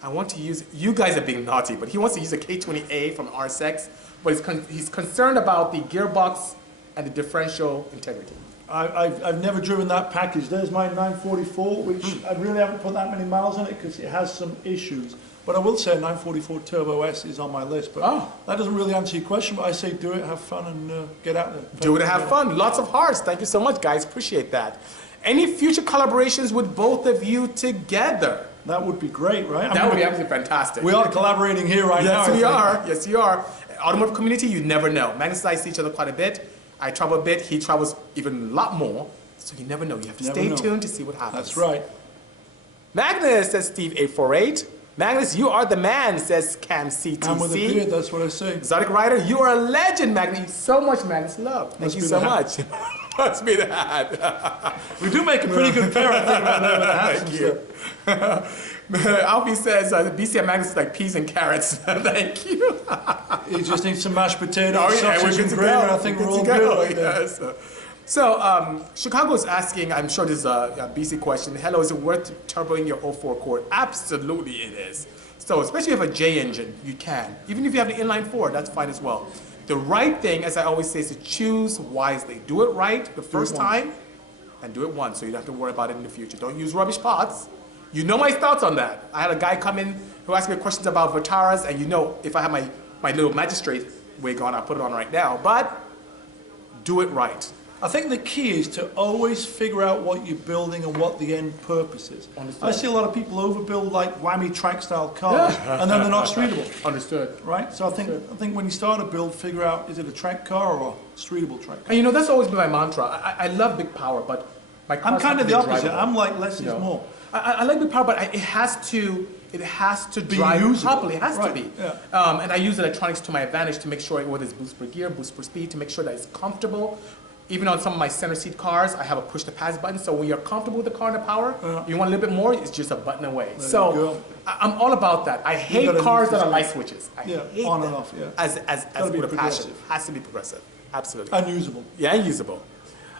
I want to use, you guys are being naughty, but he wants to use a K20A from RSX, but he's concerned about the gearbox and the differential integrity. I've never driven that package. There's my 944, which I really haven't put that many miles on it because it has some issues. But I will say a 944 Turbo S is on my list. But that doesn't really answer your question, but I say do it, have fun, and get out there. Do it and have fun. Lots of hearts. Thank you so much, guys. Appreciate that. Any future collaborations with both of you together? That would be great, right? That would be absolutely fantastic. We are collaborating here right now. Yes, we are. Yes, we are. Automotive community, you never know. Magnus and I see each other quite a bit. I travel a bit. He travels even a lot more. So you never know. You have to stay tuned to see what happens. That's right. Magnus, says Steve848. Magnus, you are the man, says Cam CTC. And with a beard, that's what I say. Exotic Rider, you are a legend, Magnus. So much Magnus love. Thank you so much. Must be the hat. We do make a pretty good pair, I think, right there with the hats. Thank you. Alfie says, Bisi and Magnus is like peas and carrots. Thank you. You just need some mashed potatoes, Oh, yeah, sausage, and gravy, and I think we're all good. Right there. Yes. So, Chicago is asking, I'm sure this is a BC question, hello, is it worth turboing your 04 Accord? Absolutely it is. So, especially if you have a J engine, you can. Even if you have the inline 4, that's fine as well. The right thing, as I always say, is to choose wisely. Do it right the first time, and do it once, so you don't have to worry about it in the future. Don't use rubbish parts. You know my thoughts on that. I had a guy come in who asked me questions about Vitaras, and you know, if I have my little magistrate wig on, I'll put it on right now, but do it right. I think the key is to always figure out what you're building and what the end purpose is. Understood. I see a lot of people overbuild like whammy track style cars and then they're not streetable. Understood. Right? So I think when you start a build, figure out, is it a track car or a streetable track car? And you know, that's always been my mantra. I love big power, but my cars I'm kind have of to the be opposite. drivable. I'm like less is You know? more. I like big power, but it has to drive usable. properly. It has Right, to be. yeah. And I use electronics to my advantage to make sure whether it's boost per gear, boost per speed, to make sure that it's comfortable. Even on some of my center seat cars, I have a push to pass button. So when you're comfortable with the car and the power, you want a little bit more, it's just a button away. There you So go. I'm all about that. I hate gotta cars use that this are light switches. I hate on them and off, yeah. As Gotta be with a passion. progressive. Has to be progressive. Absolutely. Unusable. Yeah, and usable.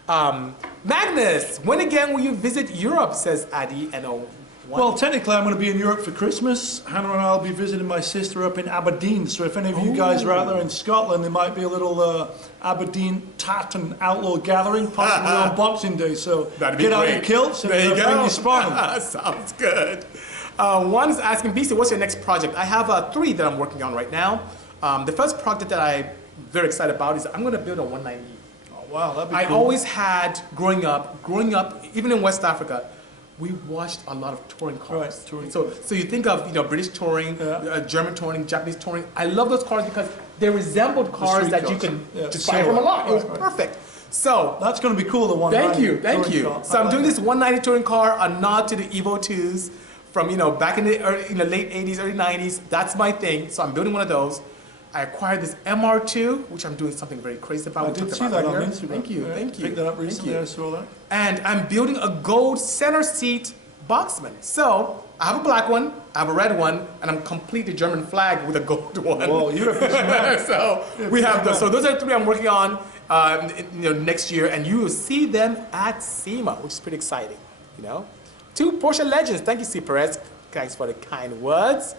Magnus, when again will you visit Europe, says Adi NO1. Well, technically, I'm going to be in Europe for Christmas. Hannah and I will be visiting my sister up in Aberdeen. So if any of you guys are out there in Scotland, there might be a little Aberdeen Tartan Outlaw gathering, possibly on Boxing Day. So That'd be get out great. your kilts and There you bring go. your sparring. Sounds good. One is asking, Bisi, what's your next project? I have 3 that I'm working on right now. The first project that I'm very excited about is I'm going to build a 190. Oh, wow, that'd be I cool. always had, growing up, even in West Africa, we watched a lot of touring cars. Right, touring so you think of British touring, Yeah. German touring, Japanese touring. I love those cars because they resembled cars street that you cars. can Yeah, just buy from a lot. It was right. perfect. So That's going to be cool, the one. thank you. Car. So I I'm like doing that. this 190 touring car, a nod to the Evo 2s from back in the late 80s, early 90s. That's my thing. So I'm building one of those. I acquired this MR2, which I'm doing something very crazy about. I We did talked see about that on earlier. Instagram. Thank you, Yeah, thank you. Picked that up Thank recently, you. I saw that. And I'm building a gold center seat Boxman. So I have a black one, I have a red one, and I'm complete the German flag with a gold one. Whoa, you're a busy man. So we have those. So those are 3 I'm working on next year, and you will see them at SEMA, which is pretty exciting. 2 Porsche legends. Thank you, C. Perez. Thanks for the kind words.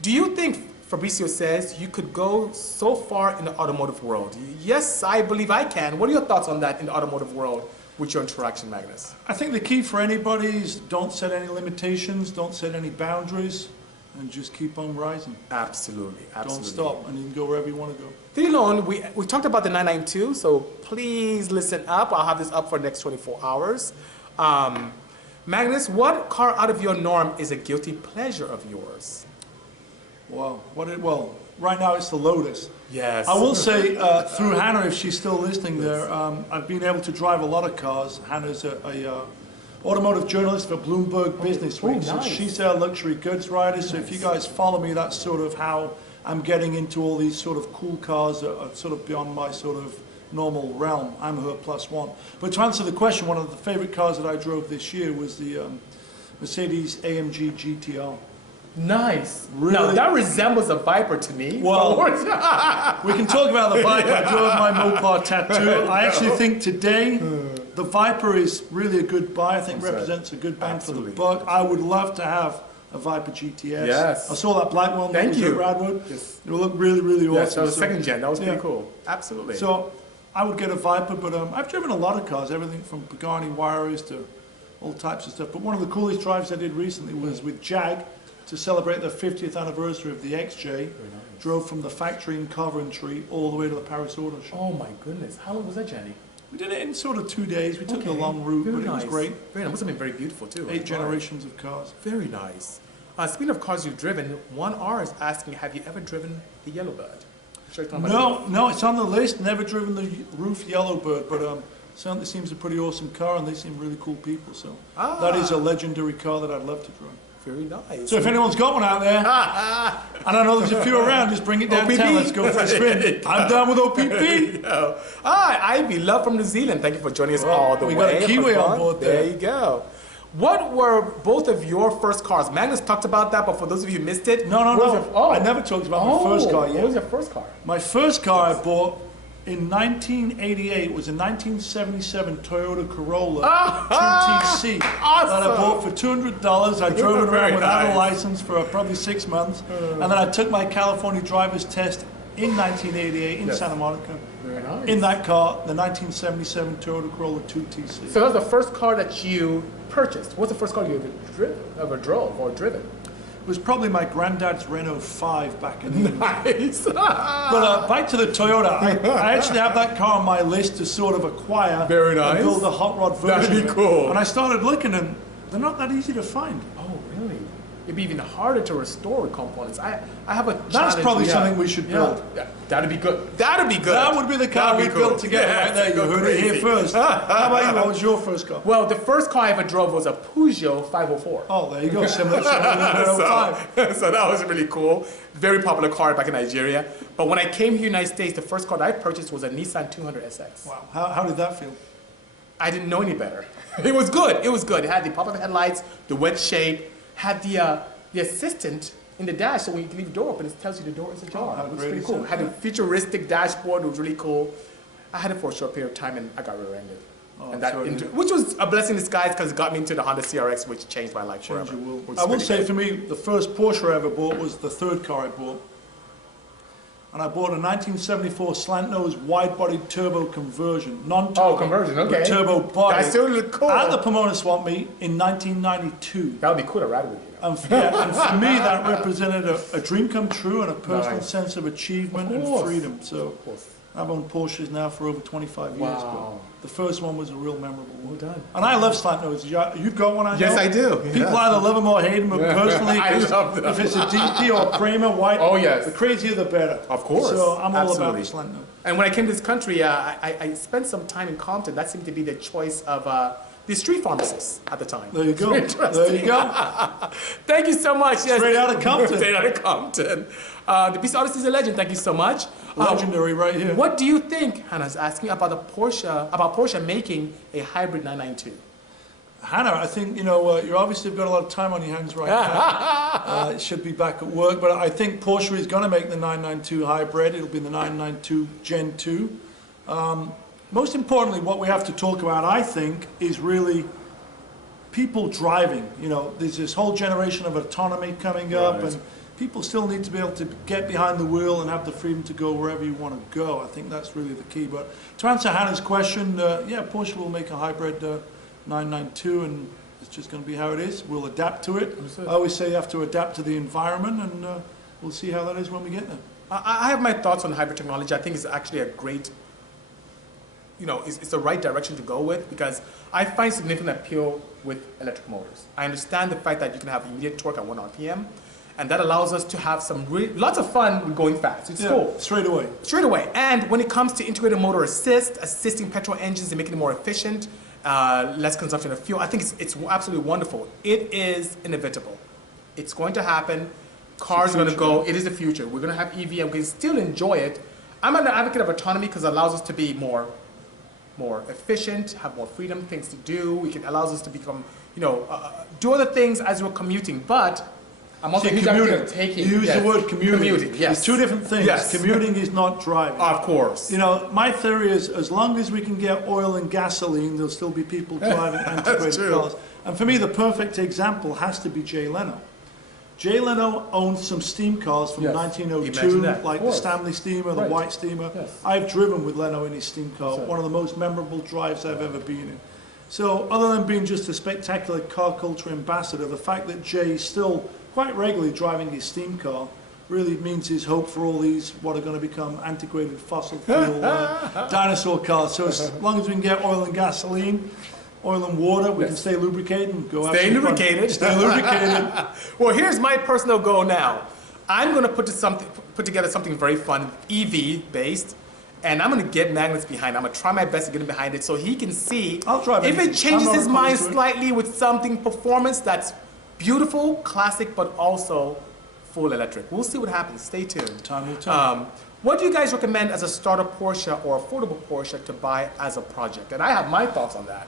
Do you think, Fabricio says, you could go so far in the automotive world? Yes, I believe I can. What are your thoughts on that in the automotive world with your interaction, Magnus? I think the key for anybody is don't set any limitations, don't set any boundaries, and just keep on rising. Absolutely, absolutely. Don't stop, and you can go wherever you want to go. Thilon, we talked about the 992, so please listen up. I'll have this up for the next 24 hours. Magnus, what car out of your norm is a guilty pleasure of yours? Wow. Well, right now it's the Lotus. Yes. I will say, through Hannah, if she's still listening there, I've been able to drive a lot of cars. Hannah's a automotive journalist for Bloomberg Business Week. So nice. she's our luxury goods rider. So if you guys follow me, that's sort of how I'm getting into all these sort of cool cars that are sort of beyond my sort of normal realm. I'm her +1. But to answer the question, one of the favorite cars that I drove this year was the Mercedes AMG GTR. Nice. Really? Now, that resembles a Viper to me. Well, we can talk about the Viper. I drove my Mopar tattoo. I actually think today the Viper is really a good buy. I think represents a good bang for the buck. I would love to have a Viper GTS. Yes. I saw that black one. Thank you. At Radwood. Yes. It will look really, really awesome. Yes, that was So, second gen. That was pretty yeah. cool. Absolutely. So I would get a Viper, but I've driven a lot of cars, everything from Pagani Wirers to all types of stuff. But one of the coolest drives I did recently was with Jag to celebrate the 50th anniversary of the XJ. Drove from the factory in Coventry all the way to the Paris Auto Show. Oh my goodness. How long was that journey? We did it in sort of 2 days. We took the Okay. long route, Very but it nice. was great. Very nice. It must have been very beautiful too. 8 generations of cars. Very nice. Speaking of cars you've driven, 1R is asking, have you ever driven the Yellowbird? Sure, talking about No, it's on the list. Never driven the roof Yellowbird, but certainly seems a pretty awesome car, and they seem really cool people. So that is a legendary car that I'd love to drive. Very nice. So if anyone's got one out there, and I know there's a few around, just bring it downtown. OPP. Let's go for a spin. I'm down with OPP. Ivy, love from New Zealand. Thank you for joining us all the way. we got a Kiwi on board there. There you go. What were both of your first cars? Magnus talked about that, but for those of you who missed it, No. I never talked about my first car yet. What was your first car? My first car I bought in 1988 was a 1977 Toyota Corolla 2TC that I bought for $200. I drove it Very around without nice. a license for probably 6 months, and then I took my California driver's test in 1988 in Yes. Santa Monica. Very nice. In that car, the 1977 Toyota Corolla 2TC. So that was the first car that you purchased. What's the first car you ever drove or driven? was probably my granddad's Renault 5 back in the day. Nice. But back to the Toyota, I actually have that car on my list to sort of acquire. Very nice. And build a hot rod version. That'd be of it. cool. And I started looking, and they're not that easy to find. Oh, really? It'd be even harder to restore components. I have a That's challenge. probably something we should build. Yeah. That'd be good. That'd be good. That would be the car we That'd be cool. built together right there. You go heard it here crazy. first. How about you? What was your first car? Well, the first car I ever drove was a Peugeot 504. Oh, there you go. Similar to the Renault 5. So that was really cool. Very popular car back in Nigeria. But when I came here to the United States, the first car that I purchased was a Nissan 200SX. Wow. How did that feel? I didn't know any better. It was good. It was good. It had the pop-up headlights, the wedge shape, had the assistant in the dash, so when you leave the door open, it tells you the door is ajar. how It was great pretty is cool. that? Had a futuristic dashboard. It was really cool. I had it for a short period of time, and I got rear-ended. Oh, And that sorry. which was a blessing in disguise because it got me into the Honda CRX, which changed my life Change forever. your world. which I is will pretty say good. for me, the first Porsche I ever bought was the third car I bought. And I bought a 1974 slant-nose wide-bodied turbo conversion. Non-turbo. Oh, conversion, okay. But turbo body. That still look cool. At the Pomona Swap Meet in 1992. That would be cool to ride with you. And for me, that represented a dream come true and a personal Nice. sense of achievement and course. freedom. So Of course. I've owned Porsches now for over 25 years. Wow. But the first one was a real memorable one. Well done. And I love slant noses. You've got one, I know? Yes, I do. People Yeah. either love them or hate them, but personally, I love them. if it's a DP or a Prima white, Oh, yes. the crazier the better. Of course. So I'm all about Absolutely. the slant nose. And when I came to this country, I spent some time in Compton. That seemed to be the choice of the street pharmacists at the time. There you go. It's very There you interesting. go. Thank you so much. Yes. Straight out of Compton. Straight out of Compton. The Bisi Artist is a legend. Thank you so much. Legendary right here. What do you think, Hannah's asking, about Porsche making a hybrid 992? Hannah, I think, you obviously have got a lot of time on your hands right now. It should be back at work, but I think Porsche is going to make the 992 hybrid. It'll be the 992 Gen 2. Most importantly, what we have to talk about, I think, is really people driving. There's this whole generation of autonomy coming up, Right. and people still need to be able to get behind the wheel and have the freedom to go wherever you want to go. I think that's really the key. But to answer Hannah's question, Porsche will make a hybrid 992, and it's just going to be how it is. We'll adapt to it. Understood. I always say you have to adapt to the environment, and we'll see how that is when we get there. I have my thoughts on hybrid technology. I think it's actually a great, it's the right direction to go with because I find significant appeal with electric motors. I understand the fact that you can have immediate torque at 1 RPM, and that allows us to have lots of fun with going fast. It's cool. Straight away. Straight away. And when it comes to integrated motor assisting petrol engines and making it more efficient, less consumption of fuel, I think it's absolutely wonderful. It is inevitable. It's going to happen. Cars are going to go. It is the future. We're going to have EV and we can still enjoy it. I'm an advocate of autonomy because it allows us to be more efficient, have more freedom, things to do. It allows us to become, do other things as we're commuting. But I'm also a huge advocate of taking. You use the word commuting. Commuting, yes. It's two different things. Yes. Commuting is not driving. Of course. My theory is as long as we can get oil and gasoline, there'll still be people driving antiquated true. cars. And for me, the perfect example has to be Jay Leno. Jay Leno owned some steam cars from Yes. 1902, Imagine that. like Of the course. Stanley Steamer, the Right. White Steamer. Yes. I've driven with Leno in his steam car, Sure. one of the most memorable drives I've ever been in. So other than being just a spectacular car culture ambassador, the fact that Jay is still quite regularly driving his steam car really means his hope for all these what are going to become antiquated fossil fuel dinosaur cars. So as long as we can get oil and gasoline, oil and water, we can stay lubricated and go out. Stay lubricated. Stay lubricated. Well, here's my personal goal now. I'm going to put together something very fun, EV based, and I'm going to get Magnus behind it. I'm going to try my best to get him behind it so he can see I'll drive if it. it changes I'm not his mind opposed to it. slightly with something performance that's beautiful, classic, but also full electric. We'll see what happens. Stay tuned. Time will tell. What do you guys recommend as a starter Porsche or affordable Porsche to buy as a project? And I have my thoughts on that.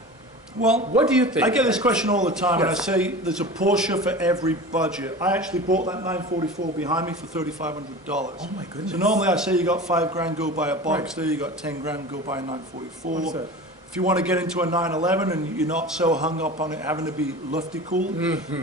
Well, What do you think? I get this question all the time, and I Yes. say there's a Porsche for every budget. I actually bought that 944 behind me for $3,500. Oh my goodness. So normally I say you got $5,000, go buy a Right. Boxster. You got $10,000, go buy a 944. Understood. If you want to get into a 911 and you're not so hung up on it having to be lufty cool,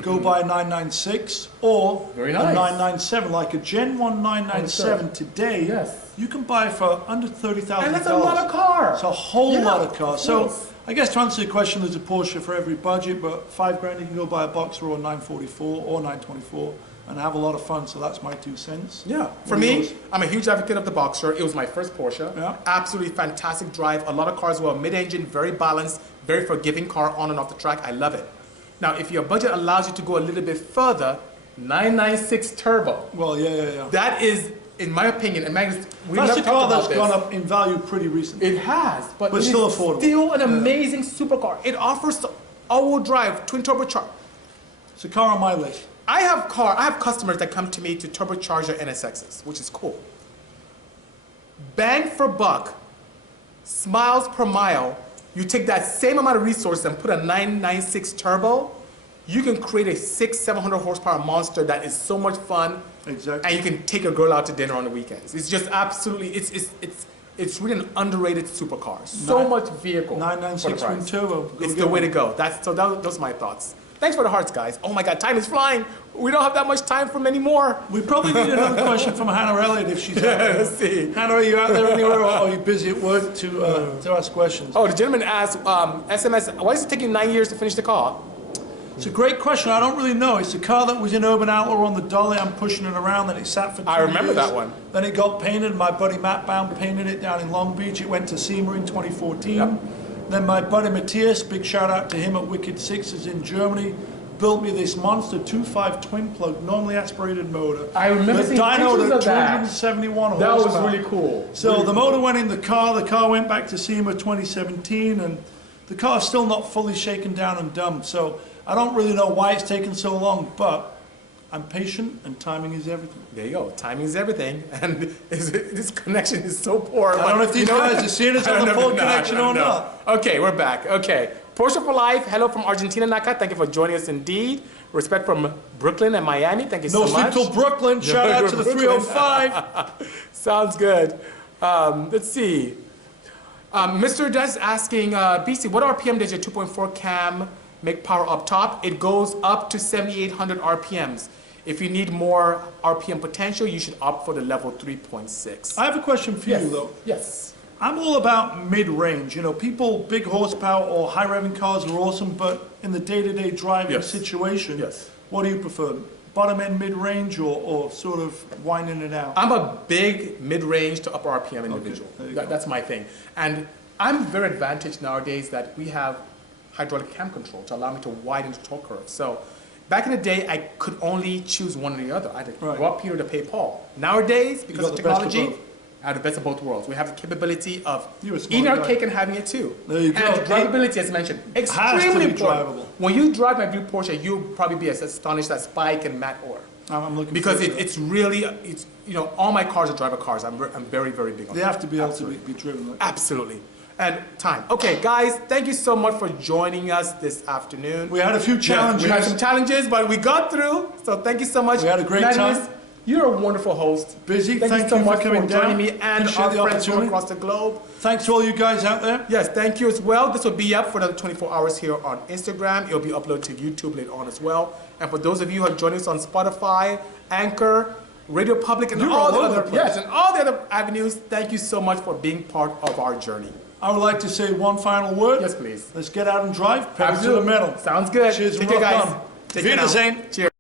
go buy a 996 or Very a nice. 997, like a Gen 1 997 today. Yes. You can buy for under $30,000. And that's a lot of car. It's a whole Yeah, lot of cars. of So course. I guess to answer your question, there's a Porsche for every budget, but $5,000 you can go buy a Boxer or a 944 or 924. and have a lot of fun. So that's my 2 cents. Yeah. For What are me, yours? I'm a huge advocate of the Boxer. It was my first Porsche. Yeah. Absolutely fantastic drive. A lot of cars were mid-engine, very balanced, very forgiving car on and off the track. I love it. Now, if your budget allows you to go a little bit further, 996 Turbo. Well, yeah. That is, in my opinion, and Magnus, we That's never a car talked about that's this. gone up in value pretty recently. It has, but it still is affordable. still an amazing supercar. It offers all-wheel drive, twin turbocharged. It's a car on my list. I have customers that come to me to turbocharge their NSXs, which is cool. Bang for buck, smiles per mile. You take that same amount of resources and put a 996 turbo, you can create a 700 horsepower monster that is so much fun. Exactly. And you can take a girl out to dinner on the weekends. It's just absolutely, it's really an underrated supercar. So much vehicle. 996 for the twin price. turbo. It's the way to go. Those are my thoughts. Thanks for the hearts, guys. Oh my God, time is flying. We don't have that much time for many more. We probably need another question from Hannah Elliott if she's out there. Let's see. Hannah, are you out there anywhere, or are you busy at work to ask questions? Oh, the gentleman asked, SMS, why is it taking 9 years to finish the car? It's a great question. I don't really know. It's a car that was in Urban Outlaw on the dolly. I'm pushing it around, then it sat for 2 years. I remember that one. Then it got painted. My buddy Matt Bound painted it down in Long Beach. It went to SEMA in 2014. Yep. Then my buddy Matthias, big shout out to him at Wicked Sixes in Germany, built me this monster 2.5 twin plug, normally aspirated motor. I remember seeing pictures of that. 271 That was horsepower. really cool. So the motor went in the car went back to SEMA 2017, and the car's still not fully shaken down and dumped. So I don't really know why it's taken so long, but I'm patient, and timing is everything. There you go. Timing is everything. And this connection is so poor. I don't know if these guys are seeing us on the full connection or not. Okay, we're back. Okay. Porsche for life. Hello from Argentina, Naka. Thank you for joining us indeed. Respect from Brooklyn and Miami. Thank you so No much. sleep till Brooklyn. Shout out to the 305. Sounds good. Let's see. Mr. Des asking, Bisi, what RPM does your 2.4 cam make power up top? It goes up to 7,800 RPMs. If you need more RPM potential, you should opt for the level 3.6. I have a question for you, though. Yes. I'm all about mid-range. You know, people, big horsepower or high-revving cars are awesome, but in the day-to-day driving situation, what do you prefer? Bottom-end mid-range or sort of winding it out? I'm a big mid-range to upper RPM individual. Okay, That's my thing. And I'm very advantaged nowadays that we have hydraulic cam control to allow me to widen the torque curve. So back in the day, I could only choose one or the other. I had to go up here to pay Paul. Nowadays, because of technology, I have the best of both worlds. We have the capability of eating our cake and having it too. There you go. And drivability, as mentioned, extremely important. Drivable. When you drive my blue Porsche, you'll probably be as astonished as Spike and Matt Orr. I'm looking because forward to it's really, you know, all my cars are driver cars. I'm very, very big on They that. have to be able to be driven. Like Absolutely. And time. Okay, guys, thank you so much for joining us this afternoon. We had a few challenges. We had some challenges, but we got through. So thank you so much. We had a great time. You're a wonderful host. Bisi, thank you so much for coming joining down. me and Appreciate our friends from across the globe. Thanks to all you guys out there. Yes, thank you as well. This will be up for another 24 hours here on Instagram. It'll be uploaded to YouTube later on as well. And for those of you who are joining us on Spotify, Anchor, Radio Public, and all the other avenues, thank you so much for being part of our journey. I would like to say one final word. Yes, please. Let's get out and drive. Pedal to the metal. Sounds good. Cheers. Take care, guys. Take care. Cheers.